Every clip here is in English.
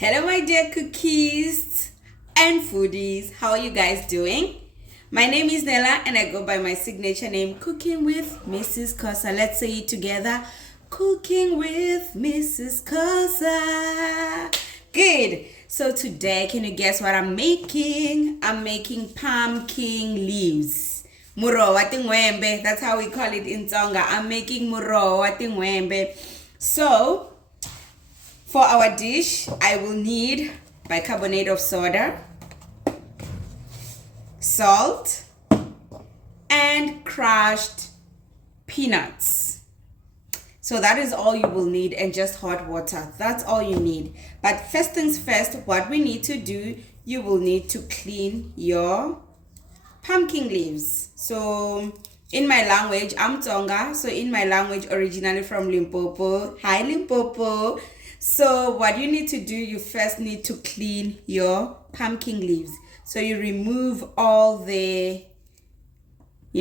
Hello, my dear cookies and foodies. How are you guys doing? My name is Nella and I go by my signature name, Cooking with Mrs. Kosa. Let's say it together. Cooking with Mrs. Kosa. Good. So today, can you guess what I'm making? I'm making pumpkin leaves. Murowa tingwembe. That's how we call it in Tonga. I'm making murowa tingwembe. So, for our dish, I will need bicarbonate of soda, salt, and crushed peanuts. So that is all you will need, and just hot water. That's all you need. But first things first, what we need to do, you will need to clean your pumpkin leaves. So in my language, I'm Tonga. So in my language, originally from Limpopo. Hi, Limpopo. So what you need to do, you first need to clean your pumpkin leaves. So you remove all the,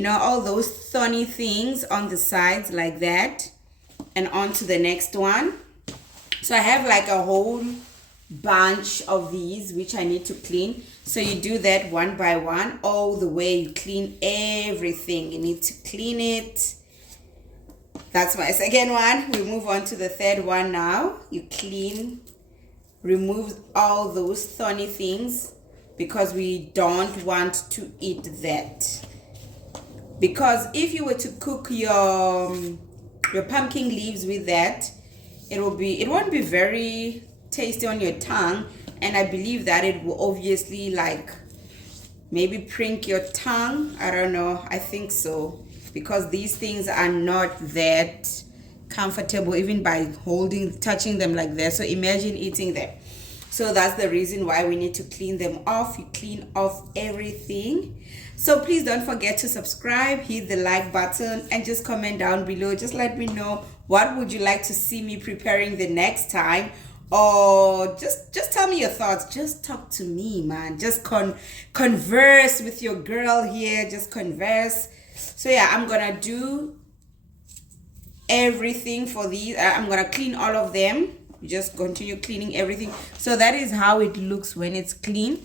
all those thorny things on the sides like that, and on to the next one. So I have like a whole bunch of these which I need to clean. So you do that one by one, all the way. You clean everything. You need to clean it. That's my second one. We move on to the third one now. You clean, remove all those thorny things, because we don't want to eat that. Because if you were to cook your pumpkin leaves with that, it won't be very tasty on your tongue, and I believe that it will obviously maybe prick your tongue. I don't know. I think so, because these things are not that comfortable even by touching them like that. So imagine eating them. So that's the reason why we need to clean them off. You clean off everything. So please don't forget to subscribe, hit the like button, and just comment down below. Just let me know what would you like to see me preparing the next time, or just tell me your thoughts. Just talk to me, man. Just converse with your girl here. Just converse. So yeah, I'm gonna do everything for these. I'm gonna clean all of them. You just continue cleaning everything. So that is how it looks when it's clean.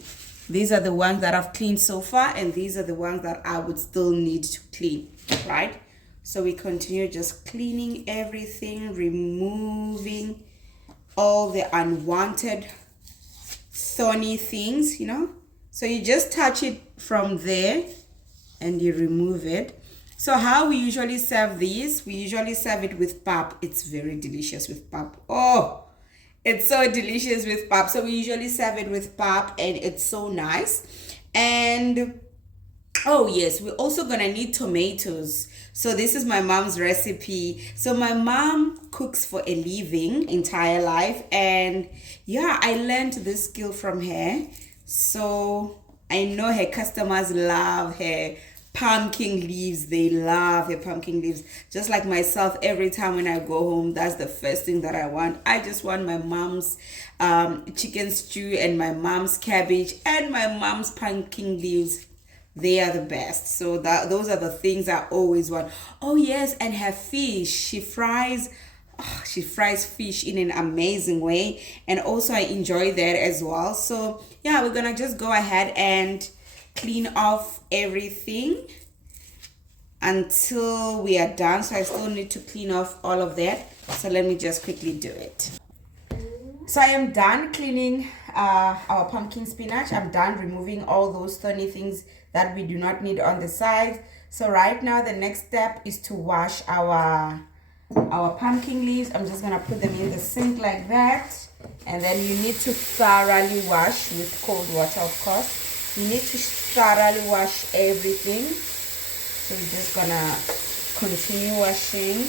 These are the ones that I've cleaned so far, and these are the ones that I would still need to clean, right? So we continue just cleaning everything, removing all the unwanted thorny things, So you just touch it from there and you remove it. So how we usually serve these, we usually serve it with pap. It's very delicious with pap. Oh, it's so delicious with pap. So we usually serve it with pap, and it's so nice. And oh yes, we're also gonna need tomatoes. So this is my mom's recipe. So my mom cooks for a living entire life, and yeah, I learned this skill from her. So I know her customers love her pumpkin leaves. They love her pumpkin leaves. Just like myself, every time when I go home, that's the first thing that I want. I just want my mom's chicken stew, and my mom's cabbage, and my mom's pumpkin leaves. They are the best. So those are the things I always want. Oh yes, and her fish. She fries fish in an amazing way, and also I enjoy that as well. So yeah, we're gonna just go ahead and clean off everything until we are done. So I still need to clean off all of that. So let me just quickly do it. So I am done cleaning our pumpkin spinach. I'm done removing all those thorny things that we do not need on the sides. So right now the next step is to wash our pumpkin leaves. I'm just gonna put them in the sink like that, and then you need to thoroughly wash with cold water, of course. You need to thoroughly wash everything. So we're just gonna continue washing.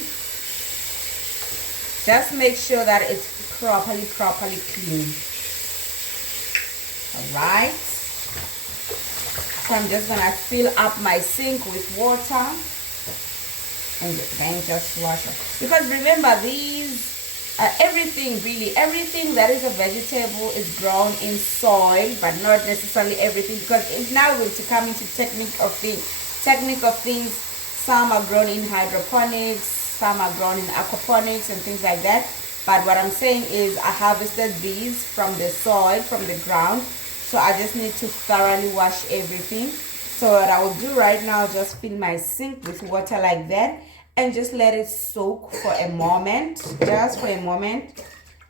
Just make sure that it's properly clean. Alright. So I'm just gonna fill up my sink with water, and then just wash it. Because remember, these everything that is a vegetable is grown in soil, but not necessarily everything, because it's now going to come into technique of things. Some are grown in hydroponics, some are grown in aquaponics and things like that. But what I'm saying is I harvested these from the soil, from the ground. So I just need to thoroughly wash everything. So what I will do right now, just fill my sink with water like that and just let it soak for a moment. Just for a moment.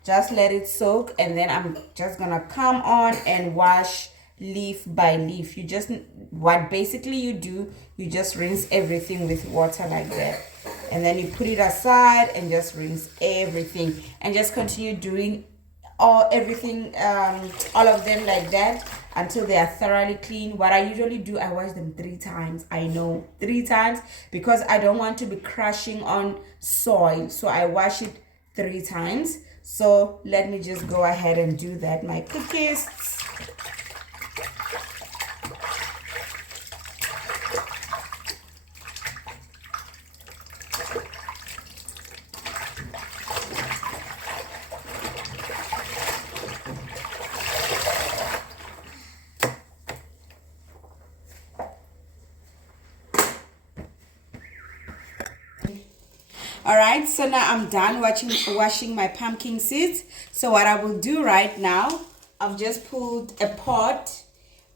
Just let it soak, and then I'm just gonna come on and wash leaf by leaf. You just, what basically you do, you just rinse everything with water like that, and then you put it aside and just rinse everything and just continue doing everything, all of them like that until they are thoroughly clean. What I usually do, I wash them 3 times. I know, 3 times, because I don't want to be crushing on soil, so I wash it 3 times. So let me just go ahead and do that. My cookies. All right, so now I'm done washing my pumpkin seeds. So what I will do right now, I've just put a pot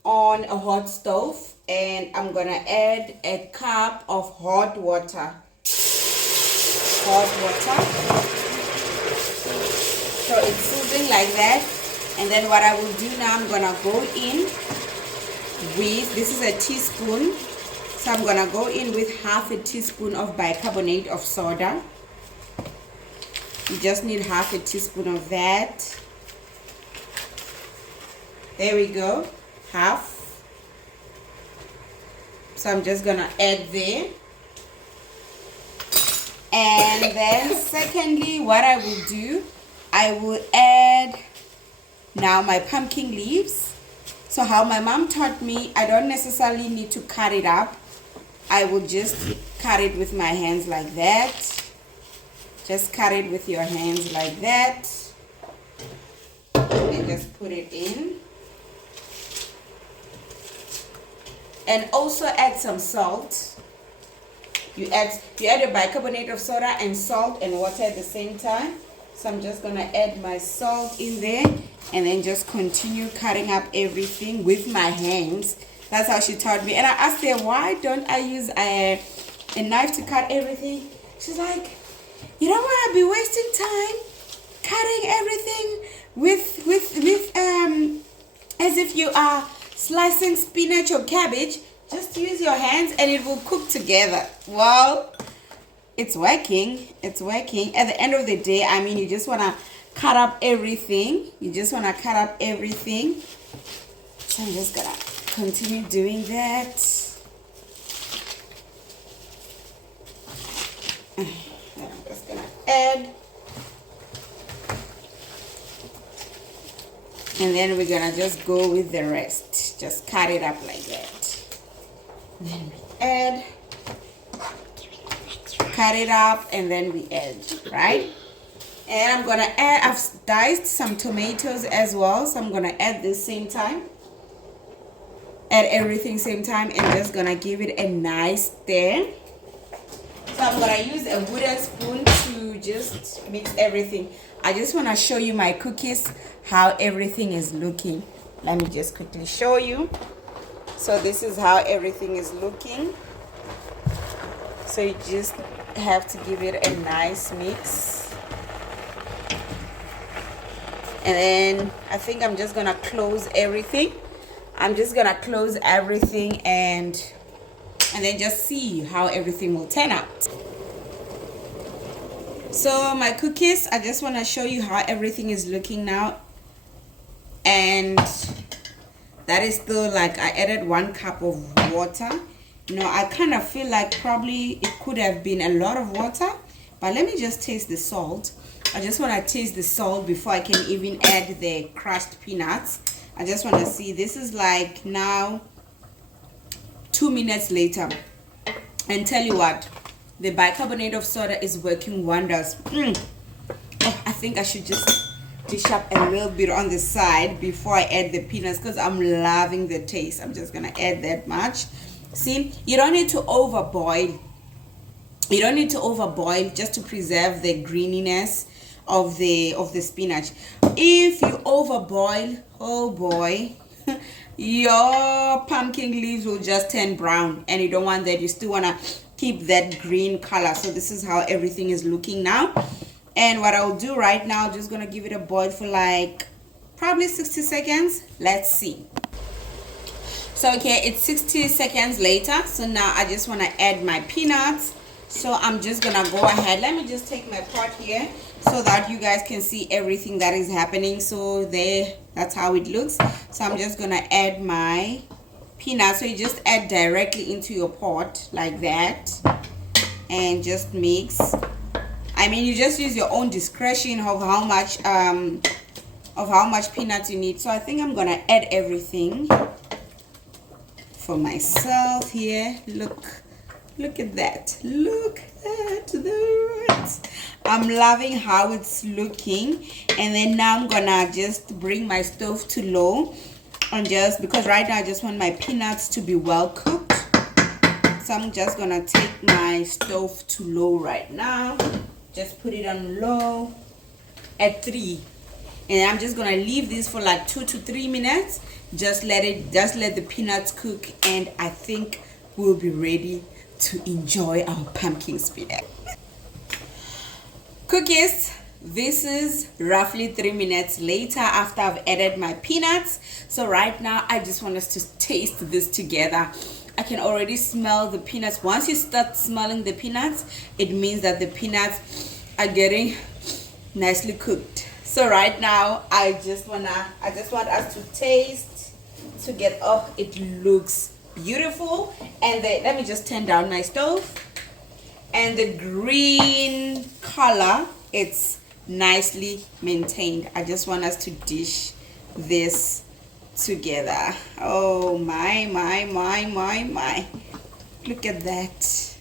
on a hot stove, and I'm gonna add a cup of hot water. So it's sizzling like that, and then what I will do now, I'm gonna go in with, this is a teaspoon. So I'm gonna go in with half a teaspoon of bicarbonate of soda. You just need half a teaspoon of that. There we go, half. So I'm just gonna add there. And then secondly, what I will do, I will add now my pumpkin leaves. So how my mom taught me, I don't necessarily need to cut it up. I will just cut it with my hands like that. Just cut it with your hands like that. And just put it in. And also add some salt. You add a bicarbonate of soda and salt and water at the same time. So I'm just gonna add my salt in there and then just continue cutting up everything with my hands. That's how she taught me. And I asked her, why don't I use a knife to cut everything? She's like, you don't want to be wasting time cutting everything with as if you are slicing spinach or cabbage. Just use your hands and it will cook together. Well, it's working. It's working. At the end of the day, I mean, you just want to cut up everything. You just want to cut up everything. So I'm just gonna continue doing that. I'm just gonna add, and then we're gonna just go with the rest. Just cut it up like that. Then we add, cut it up, and then we add, right? And I'm gonna add, I've diced some tomatoes as well, so I'm gonna add this same time. Add everything same time, and just gonna give it a nice stir. So I'm gonna use a wooden spoon to just mix everything. I just want to show you my cookies, how everything is looking. Let me just quickly show you. So this is how everything is looking. So you just have to give it a nice mix. And then I think I'm just gonna close everything. I'm just gonna close everything and then just see how everything will turn out. So my cookies, I just want to show you how everything is looking now. And that is still, like, I added 1 cup of water. You know, I kind of feel like probably it could have been a lot of water, but let me just taste the salt. I just want to taste the salt before I can even add the crushed peanuts. I just want to see. This is like now 2 minutes later, and tell you what, the bicarbonate of soda is working wonders. Oh, I think I should just dish up a little bit on the side before I add the peanuts, because I'm loving the taste. I'm just gonna add that much. See, you don't need to overboil. You don't need to overboil just to preserve the greeniness of the spinach. If you overboil, oh boy, your pumpkin leaves will just turn brown, and you don't want that. You still want to keep that green color. So this is how everything is looking now. And what I'll do right now, just gonna give it a boil for like probably 60 seconds. Let's see. So okay, it's 60 seconds later. So now I just want to add my peanuts. So I'm just gonna go ahead. Let me just take my pot here so that you guys can see everything that is happening. So there, that's how it looks. So I'm just gonna add my peanuts. So you just add directly into your pot like that and just mix. I mean, you just use your own discretion of how much peanuts you need. So I think I'm gonna add everything for myself here. Look at that. Look at that. I'm loving how it's looking. And then now I'm gonna just bring my stove to low, and just because right now I just want my peanuts to be well cooked. So I'm just gonna take my stove to low right now. Just put it on low at 3. And I'm just gonna leave this for like 2 to 3 minutes. Just let the peanuts cook, and I think we'll be ready to enjoy our pumpkin spinach. Cookies, this is roughly 3 minutes later after I've added my peanuts. So right now I just want us to taste this together. I can already smell the peanuts. Once you start smelling the peanuts, it means that the peanuts are getting nicely cooked. So right now I just want us to taste to get up. It looks beautiful. And then let me just turn down my stove. And the green color, it's nicely maintained. I just want us to dish this together. Oh my. Look at that.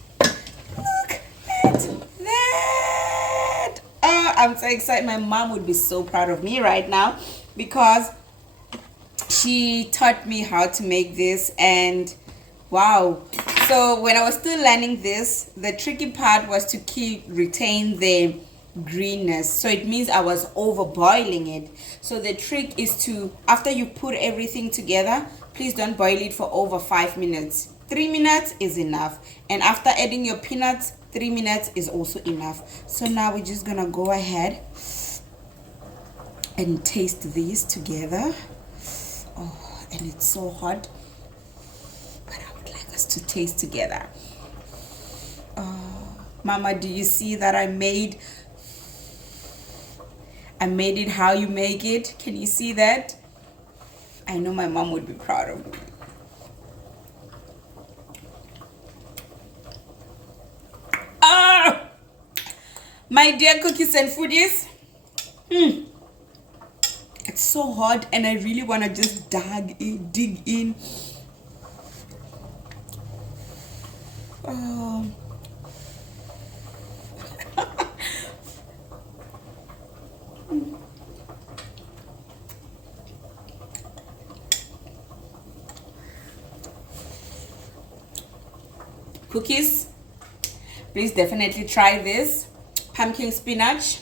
Look at that. Oh, I'm so excited. My mom would be so proud of me right now because she taught me how to make this. And wow. So when I was still learning this, the tricky part was to retain the greenness. So it means I was overboiling it. So the trick is to, after you put everything together, please don't boil it for over 5 minutes. 3 minutes is enough. And after adding your peanuts, 3 minutes is also enough. So now we're just gonna go ahead and taste these together. Oh, and it's so hot, but I would like us to taste together. Oh, Mama, do you see that I made it how you make it? Can you see that? I know my mom would be proud of me. Ah, my dear cookies and foodies, it's so hot and I really want to just dig in. Oh. Cookies, please definitely try this pumpkin spinach.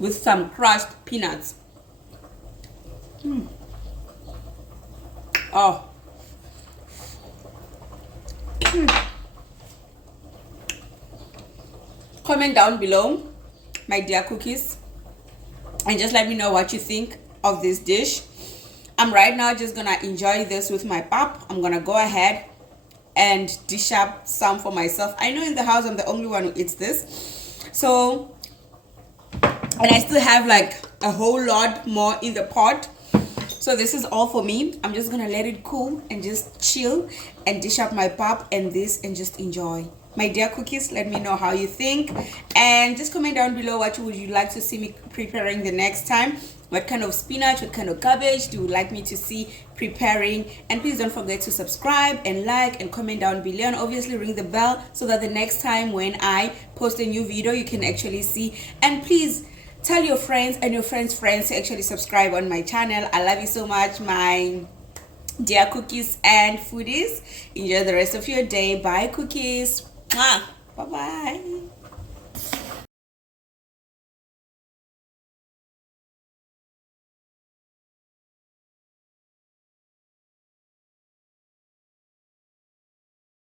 With some crushed peanuts. Oh. Comment down below, my dear cookies, and just let me know what you think of this dish. I'm right now just gonna enjoy this with my pap. I'm gonna go ahead and dish up some for myself. I know in the house I'm the only one who eats this. So, and I still have like a whole lot more in the pot. So this is all for me. I'm just gonna let it cool and just chill and dish up my pap and this and just enjoy. My dear cookies, let me know how you think, and just comment down below what would you like to see me preparing the next time. What kind of spinach, what kind of cabbage do you like me to see preparing? And please don't forget to subscribe and like and comment down below, and obviously ring the bell so that the next time when I post a new video you can actually see. And please tell your friends and your friends' friends to actually subscribe on my channel. I love you so much, my Dear cookies and foodies, enjoy the rest of your day. Bye, cookies. Bye bye.